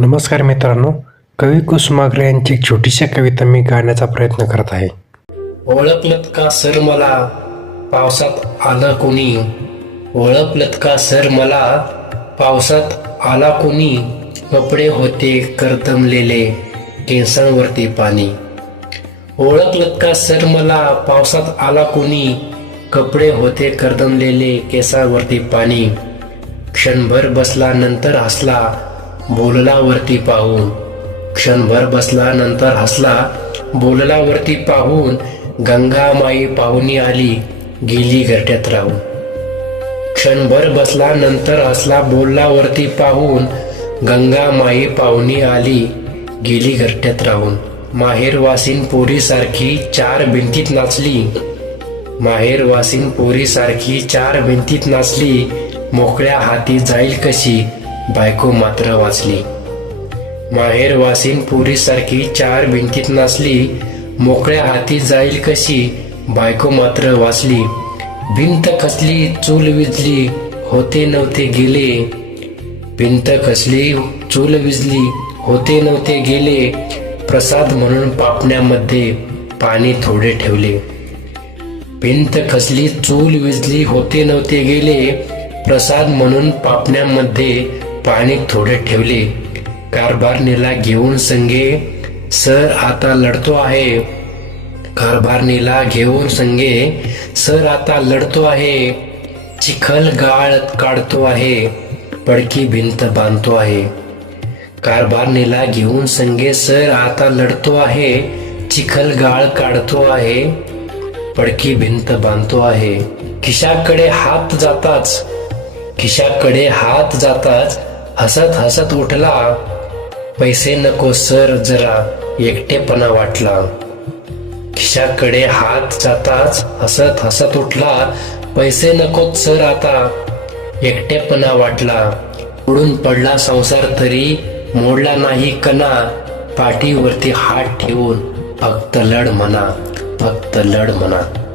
नमस्कार मित्रांनो कवी कुसुमाग्रे यांची एक छोटीशी कविता मी गाण्याचा प्रयत्न करत आहे. ओळखलत का सर मला? पावसात आलं कोणी? ओळखलत का सर मला? पावसात आला कोणी? कपडे होते करदमलेले केसांवरती पाणी. ओळखलत का सर मला? पावसात आला कोणी? कपडे होते करदमलेले केसांवरती पाणी. क्षणभर बसला नंतर हसला बोलला वरती पाहून. क्षणभर बसला नंतर हसला. बोलला वरती पाहून गंगा माई पाहुणी आली गेली घरट्यात राहून. क्षणभर बसला नंतर हसला. बोलला वरती पाहून गंगा माई पाहुणी आली गेली घरट्यात राहून. माहेर वासीन चार भिंतीत नाचली. माहेर वासीन चार भिंतीत नाचली. मोकळ्या हाती जाईल कशी? बायको मात्र वाचली. माहेर वासीन पुरी सारखी चार भिंतीत नाचली मोकळ्या हाती जाईल कशी बायको मात्र वाचली. भिंत खचली चूल विजली होते नव्हते गेले. भिंत खचली चूल विजली होते नव्हते गेले. प्रसाद म्हणून पापण्यामध्ये पाणी थोडे ठेवले. भिंत खचली चूल विजली होते नव्हते गेले. प्रसाद म्हणून पापण्यामध्ये पाणी थोडे ठेवले. कारभारणीला घेऊन संगे सर आता लढतो आहे. कारभारणीला घेऊन संगे सर आता लढतो आहे. चिखल गाळ काढतो आहे. पडकी भिंत बांधतो आहे. कारभारणीला घेऊन संगे सर आता लढतो आहे. चिखल गाळ काढतो आहे. पडकी भिंत बांधतो आहे. खिशाकडे हात जाताच. खिशाकडे हात जाताच. हसत हसत उठला. पैसे नको सर जरा एकटेपणा वाटला. खिशाकडे हात जाताच हसत हसत उठला. पैसे नको सर आता एकटेपणा वाटला. उडून पडला संसार तरी मोडला नाही कणा. पाठीवरती हात ठेवून फक्त लढ म्हणा फक्त लढ म्हणा.